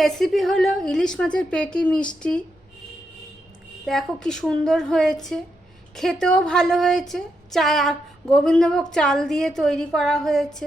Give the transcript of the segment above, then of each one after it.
Recipe হলো ইলিশ মাছের পেটি মিষ্টি। দেখো কি সুন্দর হয়েছে। খেতেও ভালো হয়েছে। চা গোবিন্দভোগ চাল দিয়ে তৈরি করা হয়েছে।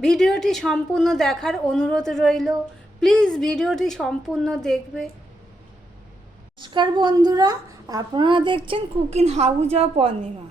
ভিডিওটি সম্পূর্ণ দেখার অনুরোধ রইল। প্লিজ ভিডিওটি সম্পূর্ণ দেখবে। নমস্কার বন্ধুরা, আপনারা দেখছেন কুকিং হাউজ অফ অর্ণিমা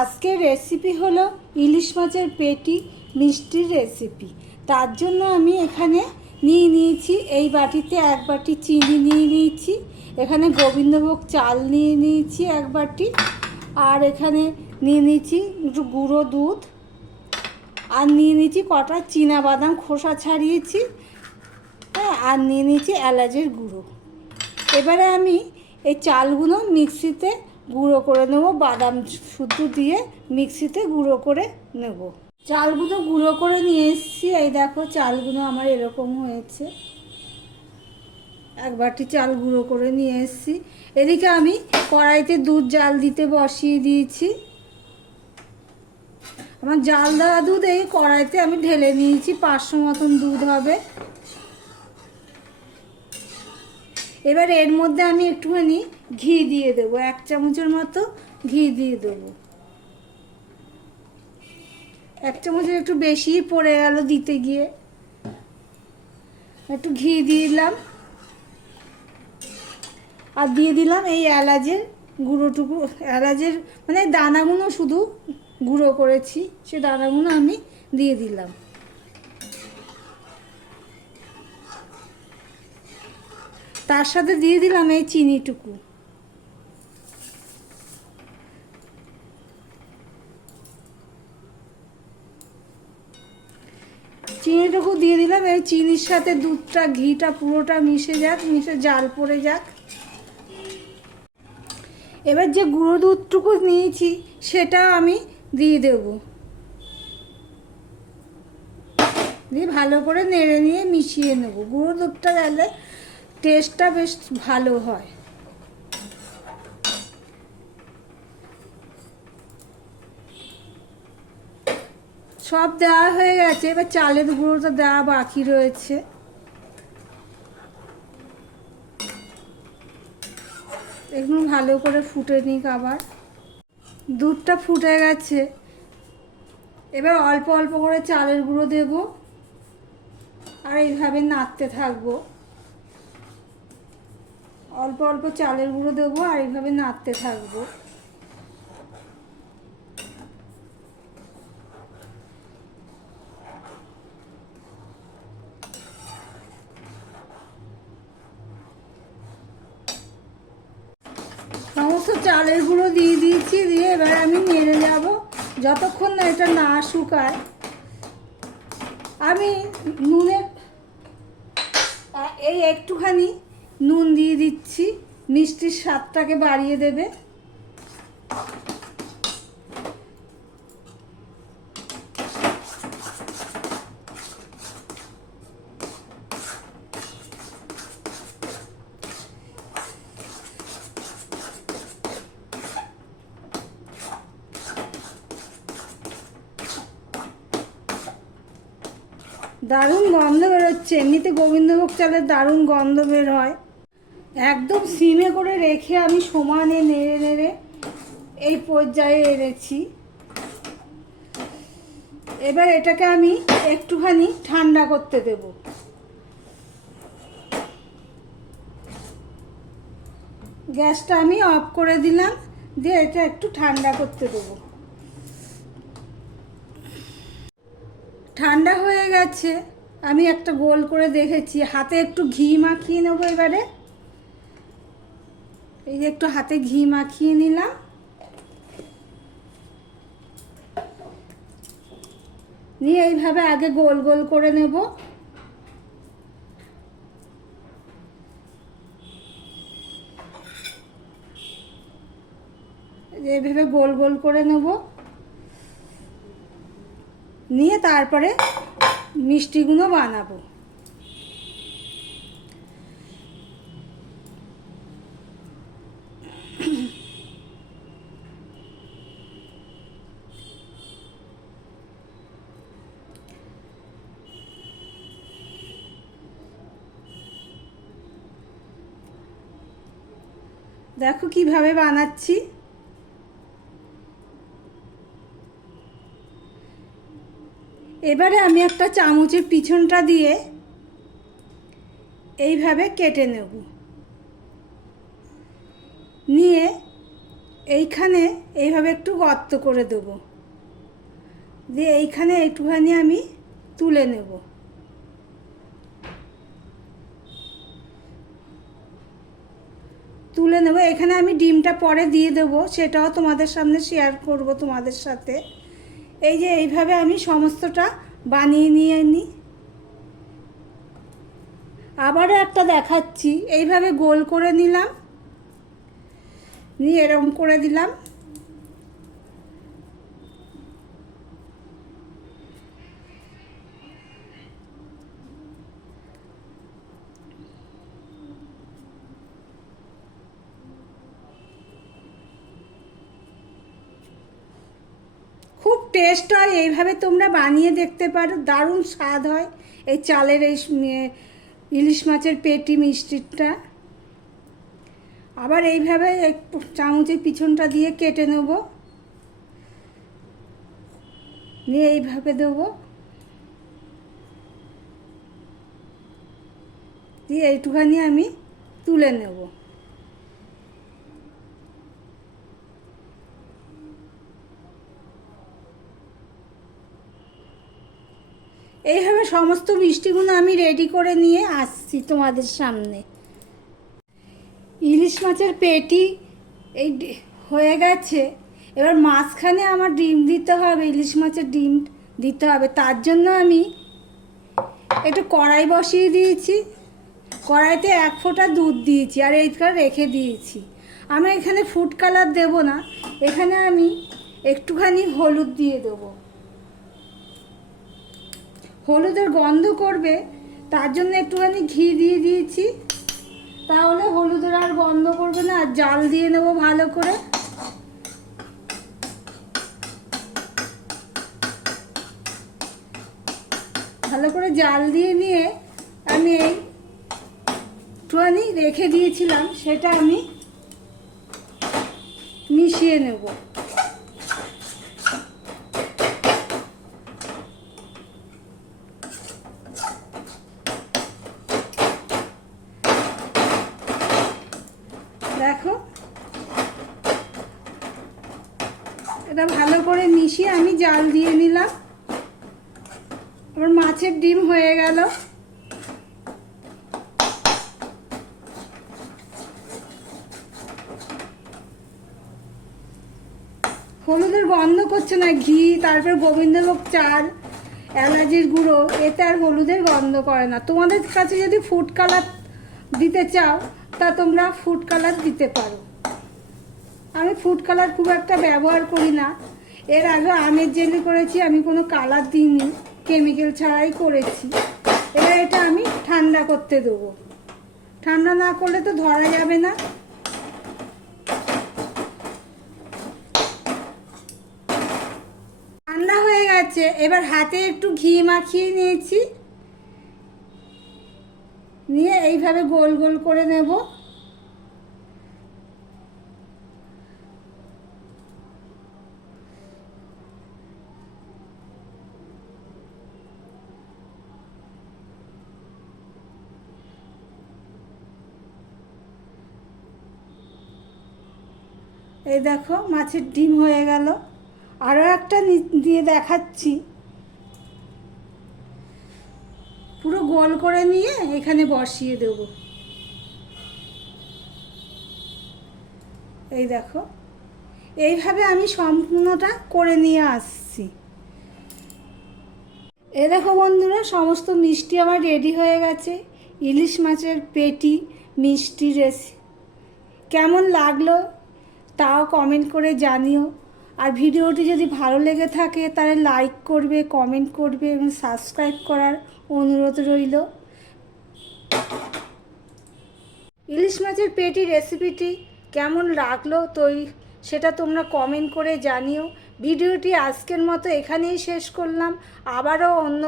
আজকের রেসিপি হলো ইলিশ মাছের পেটি মিষ্টির রেসিপি তার জন্য আমি এখানে নিয়ে নিয়েছি, এই বাটিতে এক বাটি চিনি নিয়ে নিয়েছি, এখানে গোবিন্দভোগ চাল নিয়ে নিয়েছি এক বাটি, আর এখানে নিয়ে নিয়েছি একটু গুঁড়ো দুধ, আর নিয়ে নিয়েছি কটা বাদাম খোসা ছাড়িয়েছি হ্যাঁ আর নিয়ে নিয়েছি এলাচের গুঁড়ো। এবারে আমি এই চালগুলো মিক্সিতে গুঁড়ো করে নেব, বাদাম শুদ্ধ দিয়ে মিক্সিতে গুঁড়ো করে নেব। চালগুলো গুঁড়ো করে নিয়ে এসেছি। এই দেখো চালগুলো আমার এরকম হয়েছে। এক বাটি চাল গুঁড়ো করে নিয়ে এসেছি। এদিকে আমি কড়াইতে দুধ জাল দিতে বসিয়ে দিয়েছি। আমার জাল দেওয়া দুধ এই কড়াইতে আমি ঢেলে নিয়েছি, পাঁচশো মতন দুধ হবে। এবার এর মধ্যে আমি একটুখানি ঘি দিয়ে দেবো, এক চামচের মতো ঘি দিয়ে দেবো। এক চামচের একটু বেশি পড়ে গেল দিতে গিয়ে। একটু ঘি দিয়ে দিলাম। আর দিয়ে দিলাম এই এলাচের গুঁড়োটুকু। এলাচের মানে দানাগুলো শুধু গুঁড়ো করেছি, সে দানাগুলো আমি দিয়ে দিলাম। তার সাথে দিয়ে দিলাম এই চিনিটুকু। চিনিটুকু দিয়ে দিলাম, এই চিনির সাথে দুধটা, ঘিটা পুরোটা মিশে যাক, মিশে জাল পড়ে যাক। এবার যে গুঁড়ো দুধটুকু নিয়েছি সেটা আমি দিয়ে দেব। দিয়ে ভালো করে নেড়ে নিয়ে মিশিয়ে নেব। গুঁড়ো দুধটা গেলে টেস্টটা বেশ ভালো হয়। সব দেওয়া হয়ে গেছে, এবার চালের গুঁড়োটা দেওয়া বাকি রয়েছে। এগুলো ভালো করে ফুটে নিক আবার। দুধটা ফুটে গেছে। এবার অল্প অল্প করে চালের গুঁড়ো দেব আর এইভাবে নাড়তে থাকব। অল্প অল্প চালের গুঁড়ো দেবো আর এইভাবে নাড়তে থাকব সমস্ত চালের গুঁড়ো দিয়ে দিয়েছি দিয়ে এবার আমি নেড়ে যাব যতক্ষণ না এটা না শুকায়, আমি নুনের এই একটুখানি নুন দিয়ে দিচ্ছি। মিষ্টির স্বাদটাকে বাড়িয়ে দেবে। দারুণ গন্ধ বেরোচ্ছে। এমনিতে গোবিন্দভোগ চালের দারুণ গন্ধ বের হয়। একদম সিমে করে রেখে আমি সমানে নেড়ে নেড়ে এই পর্যায়ে এনেছি। এবার এটাকে আমি একটুখানি ঠান্ডা করতে দেব। গ্যাসটা আমি অফ করে দিলাম, দিয়ে এটা একটু ঠান্ডা করতে দেবো। ঠান্ডা হয়ে গেছে। আমি একটা গোল করে দেখেছি। হাতে একটু ঘি মাখিয়ে নেব এবারে। এই যে একটু হাতে ঘি মাখিয়ে নিলাম। নিয়ে এইভাবে আগে গোল গোল করে নেব। এইভাবে গোল গোল করে নেব। নিয়ে তারপরে মিষ্টিগুলো বানাবো। দেখো কীভাবে বানাচ্ছি। এবারে আমি একটা চামচের পিছনটা দিয়ে এইভাবে কেটে নেব। নিয়ে এইখানে এইভাবে একটু গর্ত করে দেবো। দিয়ে এইখানে একটুখানি আমি তুলে নেব। তুলে নেব। এখানে আমি ডিমটা পরে দিয়ে দেবো। সেটাও তোমাদের সামনে শেয়ার করব তোমাদের সাথে। এই যে এইভাবে আমি সমস্তটা বানিয়ে নিয়ে নিই আবারও একটা দেখাচ্ছি। এইভাবে গোল করে নিলাম। নিয়ে এরকম করে দিলাম খুব টেস্ট হয়, এইভাবে তোমরা বানিয়ে দেখতে পারো। দারুণ স্বাদ হয়। এই চালের এই ইলিশ মাছের পেটি মিষ্টিটা। আবার এইভাবে চামচের পিছনটা দিয়ে কেটে নেব। নিয়ে এইভাবে দেবো। দিয়ে এইটুখানি আমি তুলে নেব। এইভাবে সমস্ত মিষ্টিগুলো আমি রেডি করে নিয়ে আসছি তোমাদের সামনে। ইলিশ মাছের পেটি এই হয়ে গেছে। এবার মাঝখানে আমার ডিম দিতে হবে, ইলিশ মাছের ডিম দিতে হবে। তার জন্য আমি একটু কড়াই বসিয়ে দিয়েছি। কড়াইতে এক ফোঁটা দুধ দিয়েছি আর এইখানে রেখে দিয়েছি। আমি এখানে ফুড কালার দেব না। এখানে আমি একটুখানি হলুদ দিয়ে দেবো। হলুদের গন্ধ করবে, তার জন্য একটুখানি ঘি দিয়ে দিয়েছি। তাহলে হলুদের আর গন্ধ করবে না, আর জাল দিয়ে নেব ভালো করে। ভালো করে জাল দিয়ে নিয়ে আমি এই একটুখানি রেখে দিয়েছিলাম, সেটা আমি মিশিয়ে নেব দেখো এটা ভালো করে মিশিয়ে আমি জাল দিয়ে নিলাম। আবার মাছের ডিম হয়ে গেল। হলুদের গন্ধ করছে না, ঘি, তারপর গোবিন্দভোগ চাল, এলাচির গুঁড়ো, এতে আর হলুদের গন্ধ করে না। তোমাদের কাছে যদি ফুড কালার দিতে চাও, তা তোমরা ফুড কালার দিতে পারো। আমি ফুড কালার খুব একটা ব্যবহার করি না। এর আগে আমের জেলি করেছি, আমি কোনো কালার দিইনি। কেমিক্যাল ছাড়াই করেছি। এবার এটা আমি ঠান্ডা করতে দেবো। ঠান্ডা না করলে তো ধরা যাবে না। ঠান্ডা হয়ে গেছে, এবার হাতে একটু ঘি মাখিয়ে নিয়েছি। নিয়ে এইভাবে গোল গোল করে নেব। এই দেখো, মাছের ডিম হয়ে গেল। আরও একটা দিয়ে দেখাচ্ছি। পুরো গোল করে নিয়ে এখানে বসিয়ে দেব। এই দেখো, এইভাবে আমি সম্পূর্ণটা করে নিয়ে আসছি। এ দেখো বন্ধুরা, সমস্ত মিষ্টি আমার রেডি হয়ে গেছে। ইলিশ মাছের পেটি, মিষ্টি রেসি। কেমন লাগল তাও কমেন্ট করে জানিও। আর ভিডিওটি যদি ভালো লেগে থাকে, তাহলে লাইক করবে কমেন্ট করবে এবং সাবস্ক্রাইব করার অনুরোধ রইল। ইলিশ মাছের পেটি রেসিপিটি কেমন লাগল তৈরি সেটা তোমরা কমেন্ট করে জানিও। ভিডিওটি আজকের মতো এখানেই শেষ করলাম। আবারও অন্য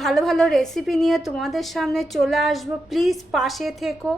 ভালো ভালো রেসিপি নিয়ে তোমাদের সামনে চলে আসব। প্লিজ পাশে থেকো।